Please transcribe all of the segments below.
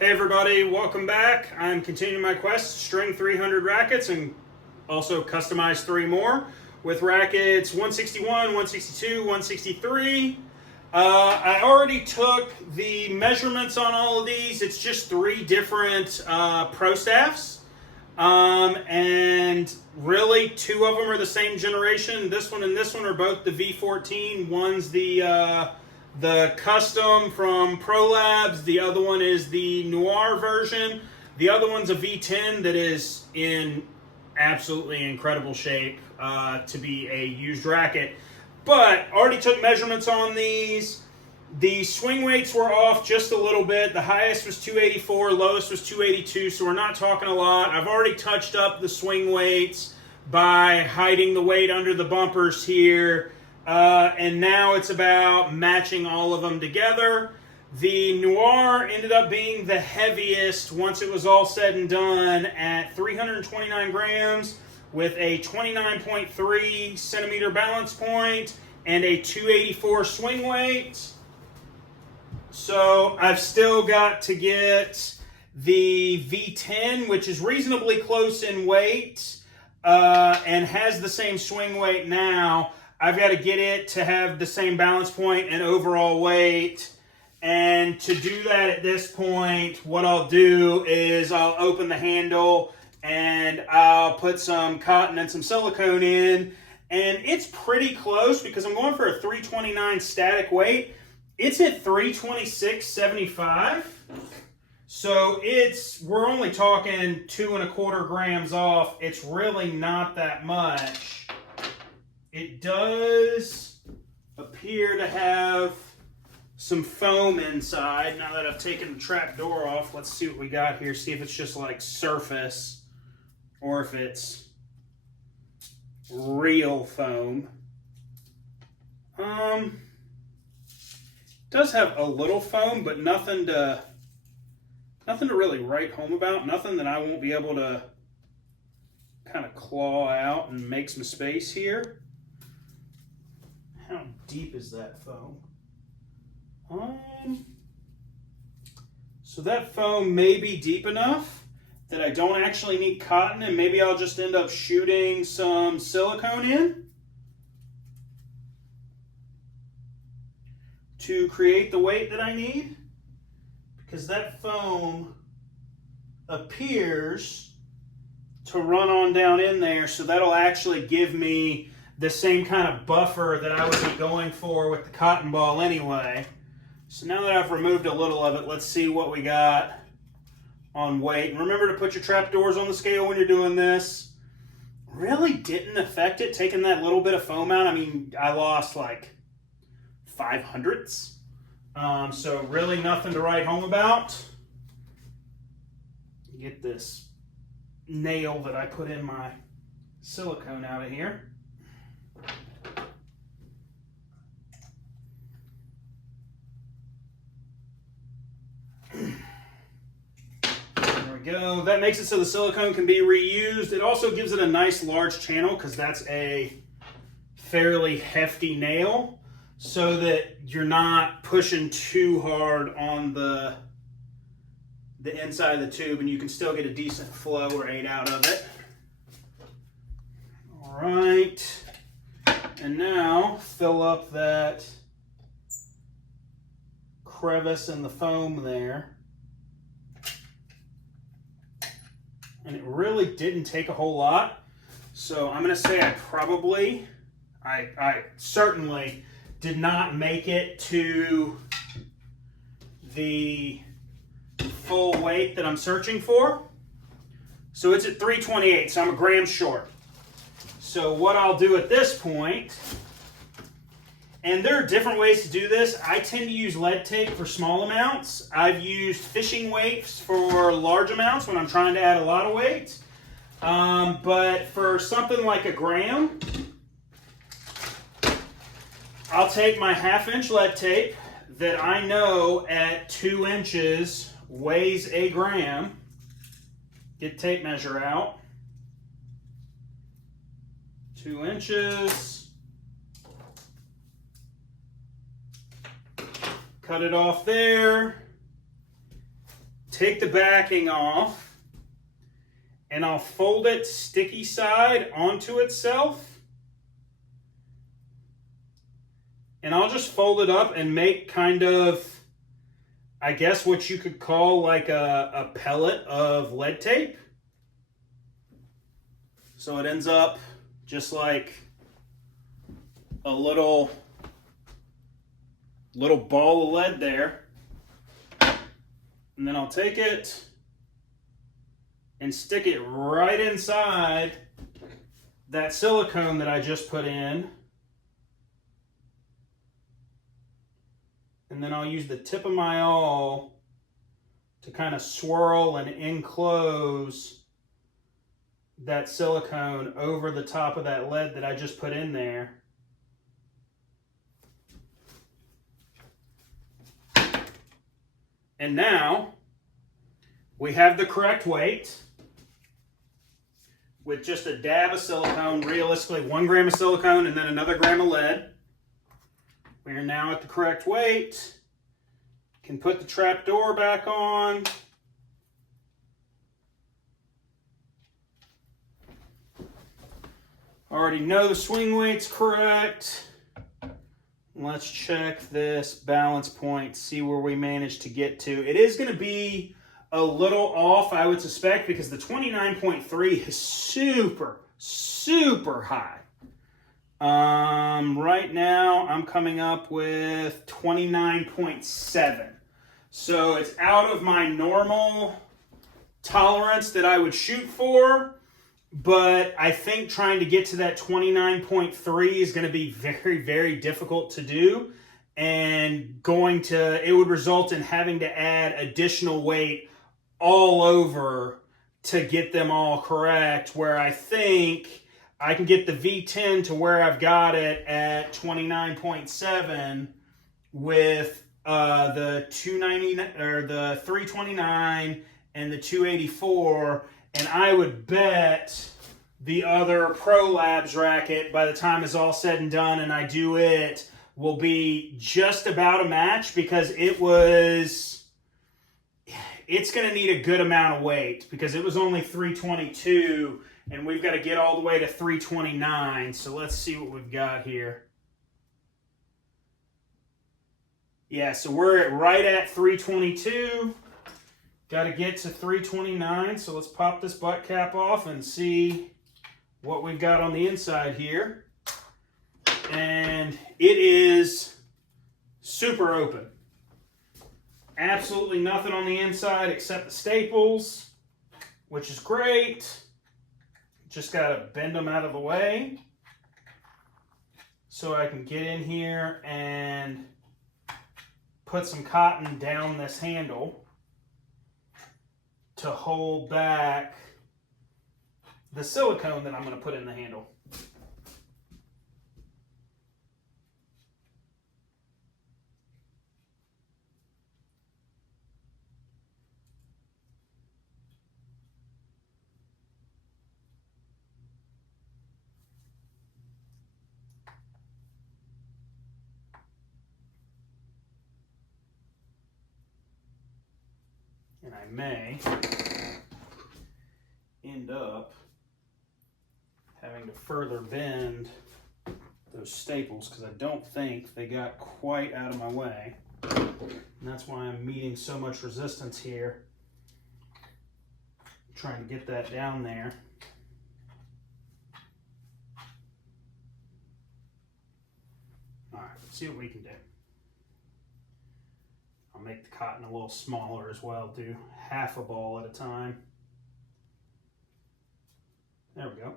Hey everybody, welcome back. I'm continuing my quest to string 300 rackets and also customize 3 more with rackets 161, 162, 163. I already took the measurements on all of these. It's just 3 different Prostaffs. And really 2 of them are the same generation. This one and this one are both the V14. One's the custom from Pro Labs. The other one is the Noir version. The other one's a V10 that is in absolutely incredible shape to be a used racket. But already took measurements on these. The swing weights were off just a little bit. The highest was 284, lowest was 282, so we're not talking a lot. I've already touched up the swing weights by hiding the weight under the bumpers here. And now it's about matching all of them together. The Noir ended up being the heaviest once it was all said and done at 329 grams with a 29.3 centimeter balance point and a 284 swing weight. So I've still got to get the V10, which is reasonably close in weight and has the same swing weight now. I've got to get it to have the same balance point and overall weight. And to do that at this point, what I'll do is I'll open the handle and I'll put some cotton and some silicone in. And it's pretty close because I'm going for a 329 static weight. It's at 326.75. So we're only talking 2¼ grams off. It's really not that much. It does appear to have some foam inside. Now that I've taken the trap door off, let's see what we got here. See if it's just like surface or if it's real foam. Does have a little foam, but nothing to really write home about. Nothing that I won't be able to kind of claw out and make some space here. How deep is that foam? So that foam may be deep enough that I don't actually need cotton, and maybe I'll just end up shooting some silicone in to create the weight that I need, because that foam appears to run on down in there, so that'll actually give me the same kind of buffer that I would be going for with the cotton ball anyway. So now that I've removed a little of it, let's see what we got on weight. And remember to put your trapdoors on the scale when you're doing this. Really didn't affect it, taking that little bit of foam out. I mean, I lost like 0.05. So really nothing to write home about. Get this nail that I put in my silicone out of here. Go. That makes it so the silicone can be reused. It also gives it a nice large channel because that's a fairly hefty nail, so that you're not pushing too hard on the inside of the tube and you can still get a decent flow or 8 out of it. All right, and now fill up that crevice in the foam there. And it really didn't take a whole lot. So I'm going to say I certainly did not make it to the full weight that I'm searching for. So it's at 328, so I'm a gram short. So what I'll do at this point, and there are different ways to do this. I tend to use lead tape for small amounts. I've used fishing weights for large amounts when I'm trying to add a lot of weight. But for something like a gram, I'll take my 1/2-inch lead tape that I know at 2 inches weighs a gram. Get tape measure out. 2 inches. Cut it off there. take the backing off, and I'll fold it sticky side onto itself. And I'll just fold it up and make kind of, I guess what you could call like a pellet of lead tape. So it ends up just like a little ball of lead there. And then I'll take it and stick it right inside that silicone that I just put in. And then I'll use the tip of my awl to kind of swirl and enclose that silicone over the top of that lead that I just put in there. And now we have the correct weight with just a dab of silicone, realistically 1 gram of silicone and then another gram of lead. We are now at the correct weight. Can put the trap door back on. Already know the swing weight's correct. Let's check this balance point, see where we managed to get to. It is going to be a little off, I would suspect, because the 29.3 is super, super high. Right now, I'm coming up with 29.7. So it's out of my normal tolerance that I would shoot for. But I think trying to get to that 29.3 is going to be very, very difficult to do. And it would result in having to add additional weight all over to get them all correct. Where I think I can get the V10 to where I've got it at 29.7 with the 290 or the 329 and the 284. And I would bet the other Pro Labs racket, by the time it's all said and done and I do it, will be just about a match, because it's going to need a good amount of weight, because it was only 322 and we've got to get all the way to 329. So let's see what we've got here. Yeah, so we're right at 322. Got to get to 329, so let's pop this butt cap off and see what we've got on the inside here. And it is super open. Absolutely nothing on the inside except the staples, which is great. Just got to bend them out of the way so I can get in here and put some cotton down this handle to hold back the silicone that I'm going to put in the handle. And I may end up having to further bend those staples, because I don't think they got quite out of my way. And that's why I'm meeting so much resistance here, trying to get that down there. All right, let's see what we can do. I'll make the cotton a little smaller as well, do half a ball at a time. There we go.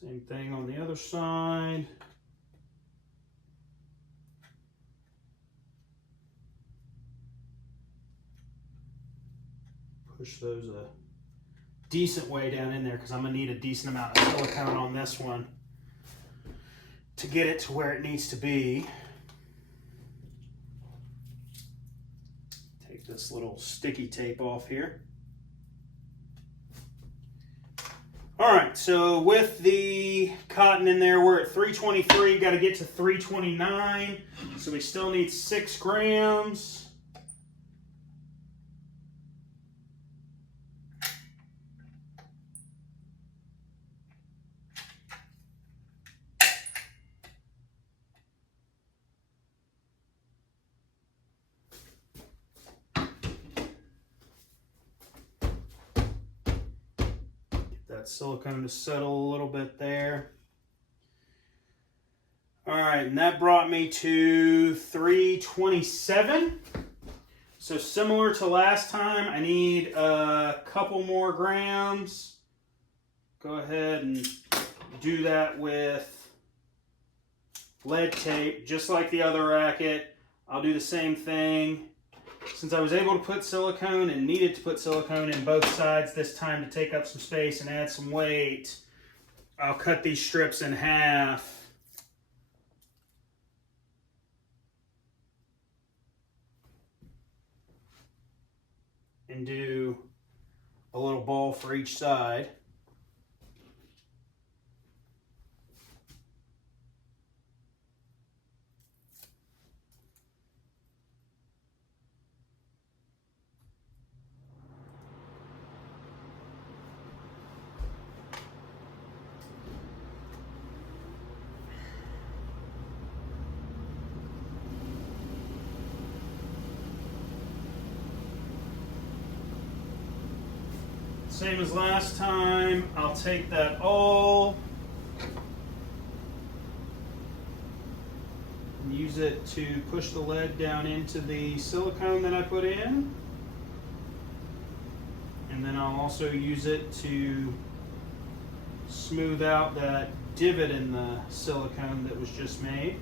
Same thing on the other side. Push those a decent way down in there, because I'm going to need a decent amount of silicone on this one to get it to where it needs to be. Take this little sticky tape off here. All right, so with the cotton in there, we're at 323, got to get to 329, so we still need 6 grams. That silicone to settle a little bit there. All right, and that brought me to 327. So similar to last time, I need a couple more grams. Go ahead and do that with lead tape, just like the other racket. I'll do the same thing. Since I was able to put silicone and needed to put silicone in both sides this time to take up some space and add some weight, I'll cut these strips in half. And do a little ball for each side. Same as last time, I'll take that awl and use it to push the lead down into the silicone that I put in. And then I'll also use it to smooth out that divot in the silicone that was just made.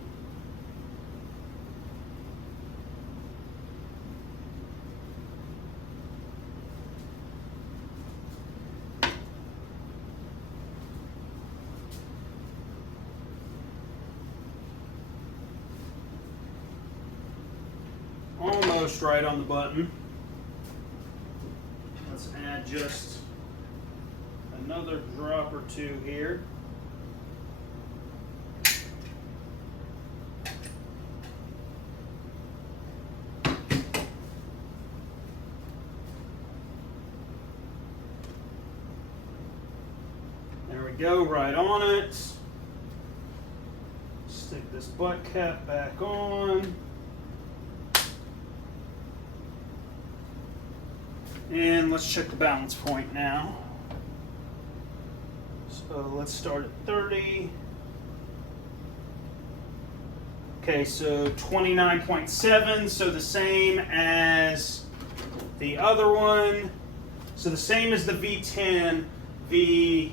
Almost right on the button. Let's add just another drop or two here. There we go, right on it. Stick this butt cap back on. And let's check the balance point now. So let's start at 30. Okay, so 29.7, so the same as the other one. So the same as the V10, the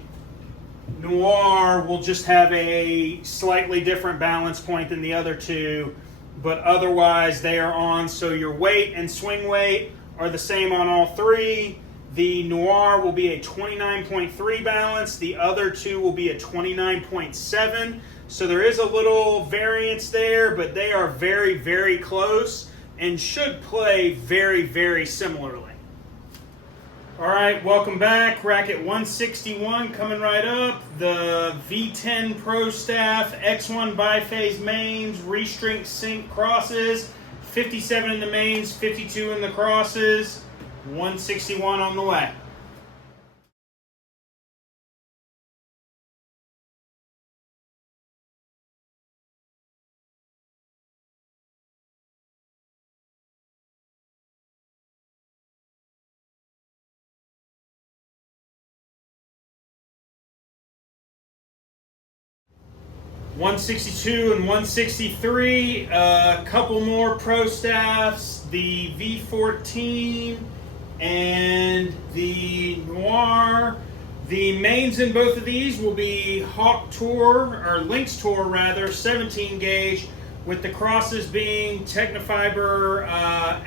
Noir will just have a slightly different balance point than the other two, but otherwise they are on, so your weight and swing weight are the same on all three. The Noir will be a 29.3 balance. The other two will be a 29.7. So there is a little variance there, but they are very, very close and should play very, very similarly. All right, welcome back. Racket 161 coming right up. The V10 Prostaff X-One Bi-phase mains, Restring Sync crosses. 57 in the mains, 52 in the crosses, 161 on the way. $162 and $163, a couple more Prostaffs, the V14 and the Noir. The mains in both of these will be Hawk Tour, or Lynx Tour rather, 17 gauge, with the crosses being Tecnifibre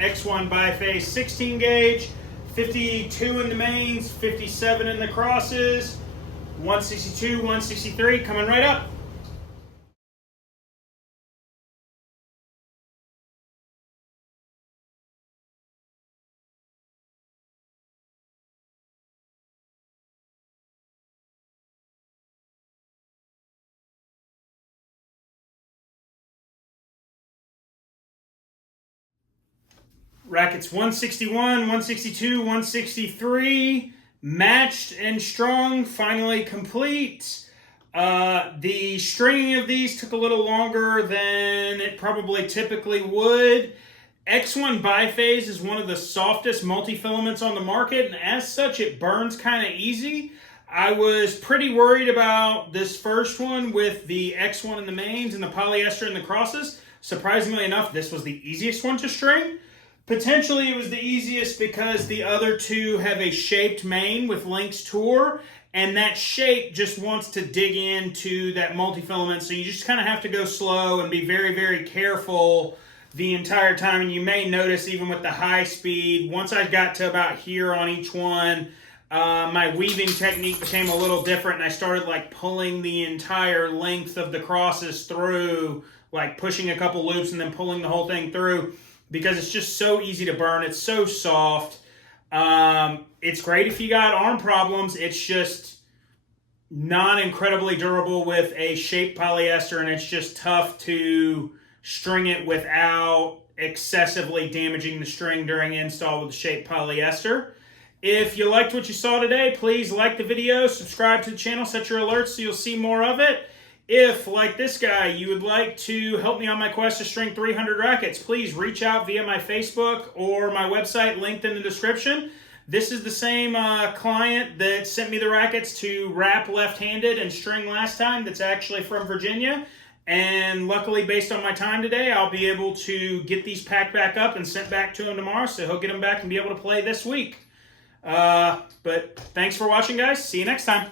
X-One Bi-phase 16 gauge, 52 in the mains, 57 in the crosses, 162, 163 coming right up. Rackets 161, 162, 163, matched and strung, finally complete. The stringing of these took a little longer than it probably typically would. X-One Bi-phase is one of the softest multi-filaments on the market, and as such, it burns kind of easy. I was pretty worried about this first one with the X1 in the mains and the polyester in the crosses. Surprisingly enough, this was the easiest one to string. Potentially, it was the easiest because the other two have a shaped main with Lynx Tour, and that shape just wants to dig into that multi-filament, so you just kind of have to go slow and be very, very careful the entire time. And you may notice even with the high speed, once I got to about here on each one, my weaving technique became a little different, and I started like pulling the entire length of the crosses through, like pushing a couple loops and then pulling the whole thing through, because it's just so easy to burn. It's so soft. It's great if you got arm problems. It's just not incredibly durable with a shaped polyester, and it's just tough to string it without excessively damaging the string during install with the shaped polyester. If you liked what you saw today, please like the video, subscribe to the channel, set your alerts so you'll see more of it. If, like this guy, you would like to help me on my quest to string 300 rackets, please reach out via my Facebook or my website linked in the description. This is the same client that sent me the rackets to wrap left-handed and string last time, that's actually from Virginia. And luckily, based on my time today, I'll be able to get these packed back up and sent back to him tomorrow, so he'll get them back and be able to play this week. But thanks for watching, guys. See you next time.